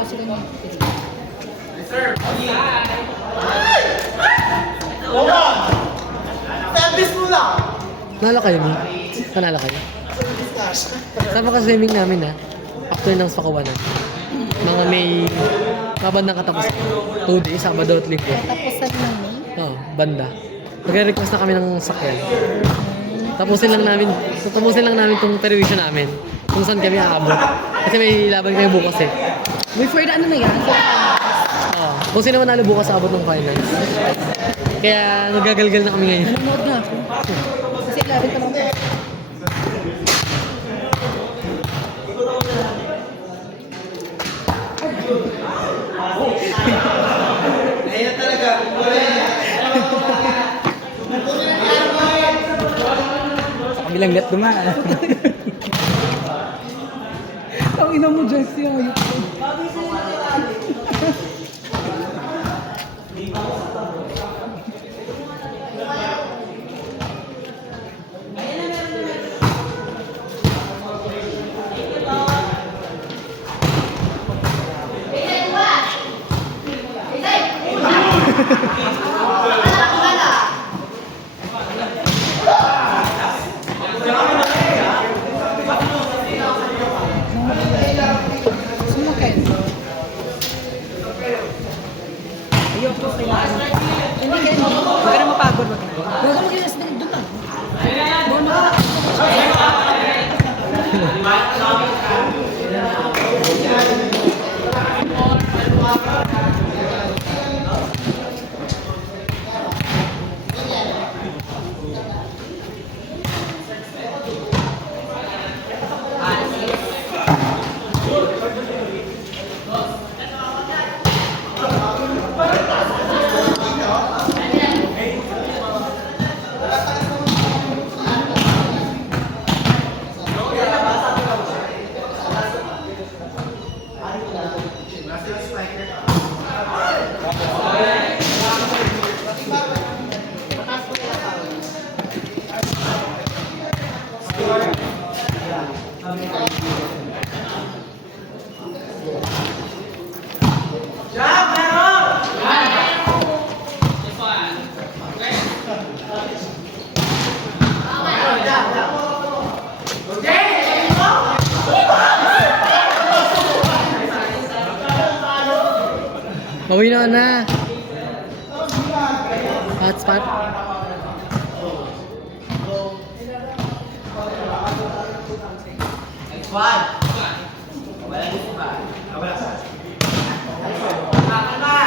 wala sila ng Sir! Service mo lang! Nalo kayo mo? Panalo kayo? Sama ka swimming namin ha. After ng Spakawanan. Mga may kabandang katapusan. 2 days, Sabado at Linggo. katapusan ng May. Oo, banda. Nagre-request na kami ng sakyan. Tapusin lang namin tong perwisyo namin. Kung saan kami aabot. Kasi may laban kayo bukas eh. May for the ano na yan? Oo. Kung sino manalo bukas aabot ng finals. Kaya nagagalgal na kami ngayon. Nanonood na ako. Kasi 11 pa lang. Ayun talaga. Sa kabilang net dumaan. Ang ina mo, Jessie. Ayok ko. Sumakit. Ayoko kailangan. Hindi kayo. Huwag ka na mapagod. Huwag ka mag-iwas na doon lang. Doon na. Pauwi na. Hotspot. Squad! Wala dito ba? Wala sa. Kalma!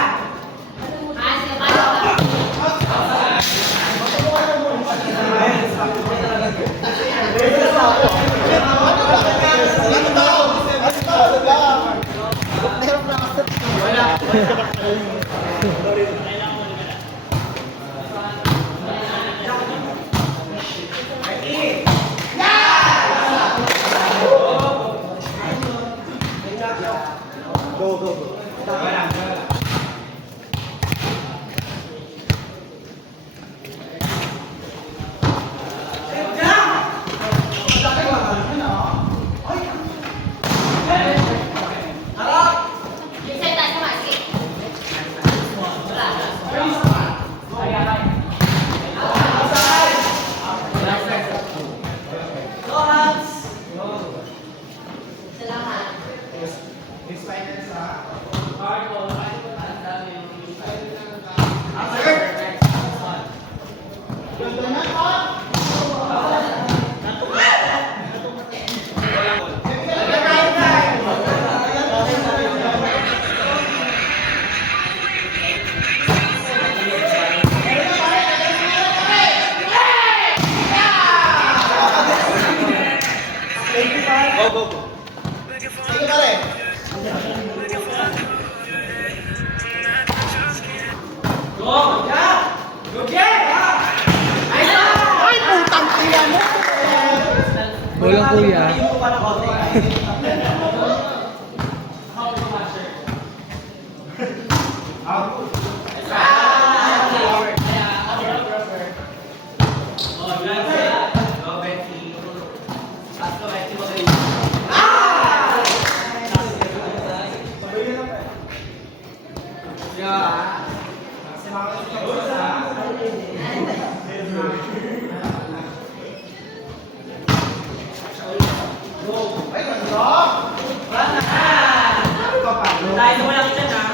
Walang kuya. Tayo mo lang dyan ha.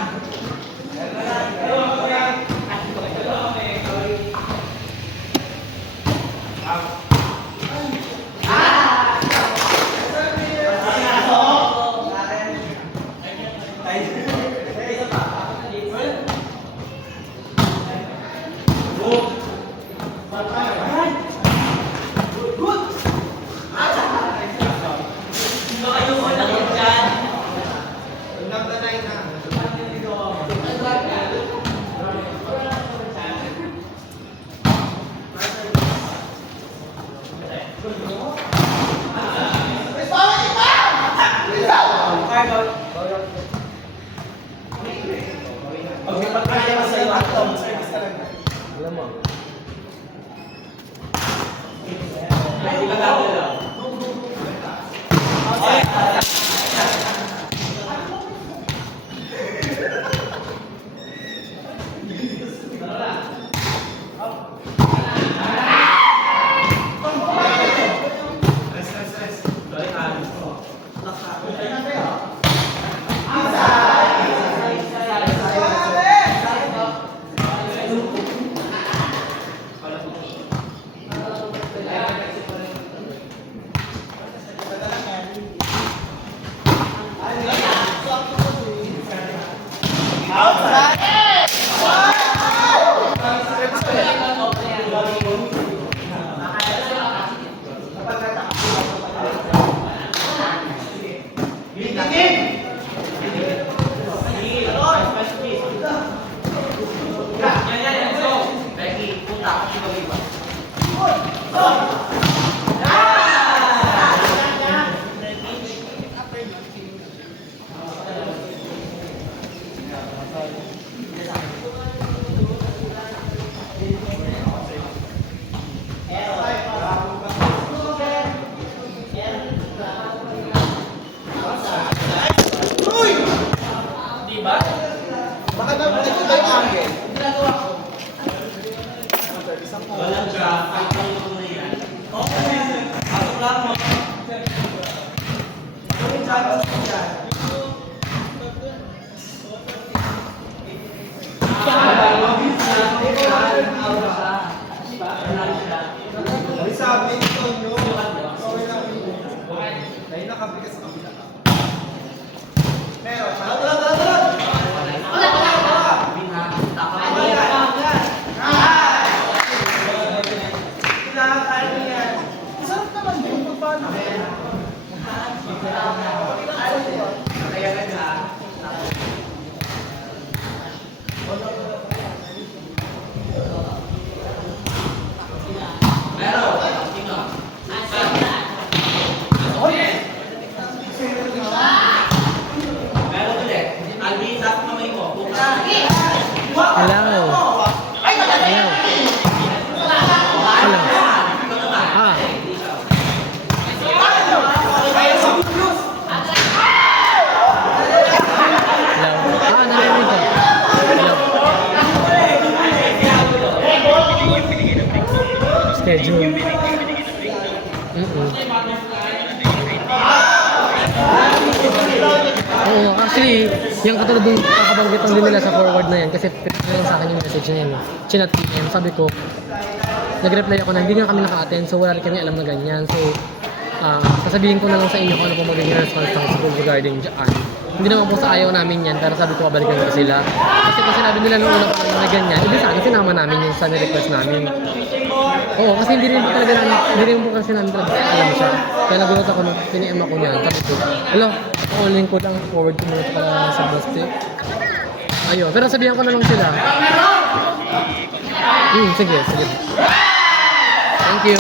schedule. Oo, actually, yung katulad yung kakabanggitan din nila sa forward na yan kasi pinag sa akin yung message na yan. Chinat PM, sabi ko, nag-reply ako na hindi nga kami naka-attend so wala rin kami alam na ganyan. So, sasabihin ko na lang sa inyo kung ano po magiging response ng school regarding dyan. Hindi naman po sa ayaw namin yan, pero sabi ko kabalikan ko sila. Kasi kung sinabi nila nung una pa lang na ganyan, ibig sana sinama namin yung sa request namin. Oo, kasi hindi rin po talaga namin, hindi rin po kasi namin talaga alam siya. Kaya nagulat ako nung piniem ako niyan. Sabi ko, hello, all-in ko lang, forward ko muna para sa Basti. Ayun, pero sabihan ko na lang sila. Sige, sige. Thank you.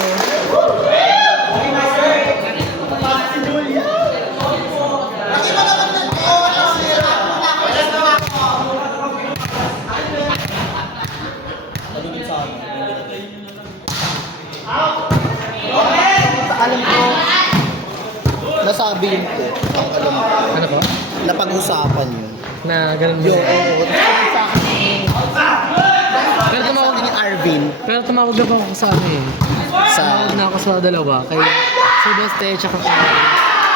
Alam ko, nasabi yun po, ang alam ko. Ano po? Napag-usapan yun. Na ganun Yung, yun. oo, sa akin Marvin. Pero tumawag na pa ako sa ano eh. Sa... Tumawag na ako sa dalawa. Kay si Baste tsaka kay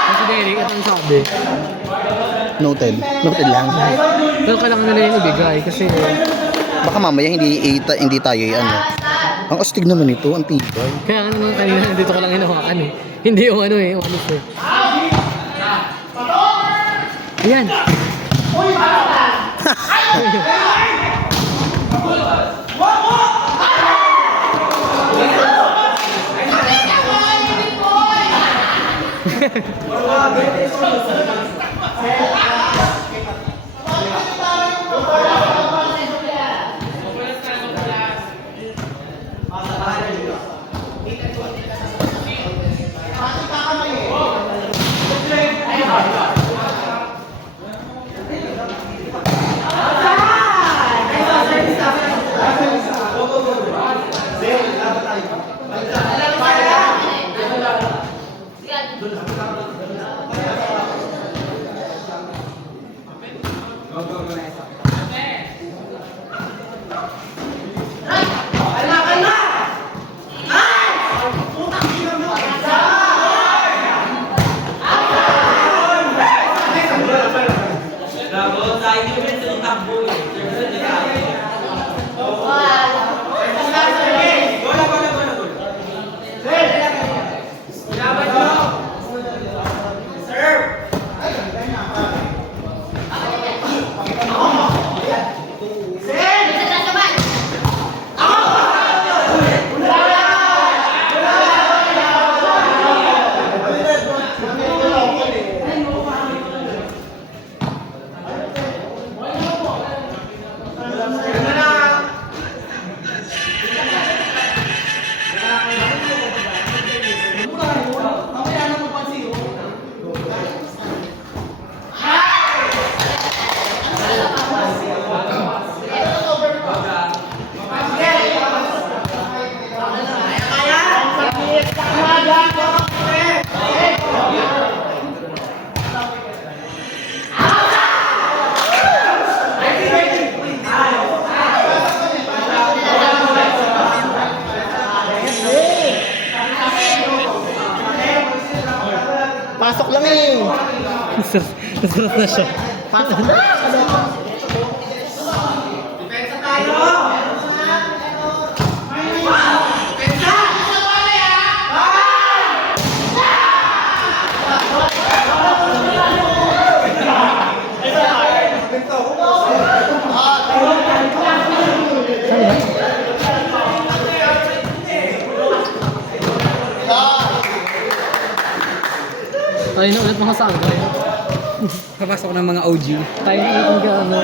kasi Derek, ito ang sabi. Noted. Noted lang. Pero kailangan nila yung ibigay kasi Baka mamaya hindi tayo ano. Ang astig naman ito, ang tibay. kaya nga naman kanina dito ko lang hinawakan eh. Hindi yung ano eh, yung ano eh. Ayan. Bravo, sa hindi ko rin sa takbo eh. Pasok lang eh. Nasarap na siya. Pasok na. Tayo na ulit mga sangga. Kapasok ng mga OG. Tayo na ulit mga ano.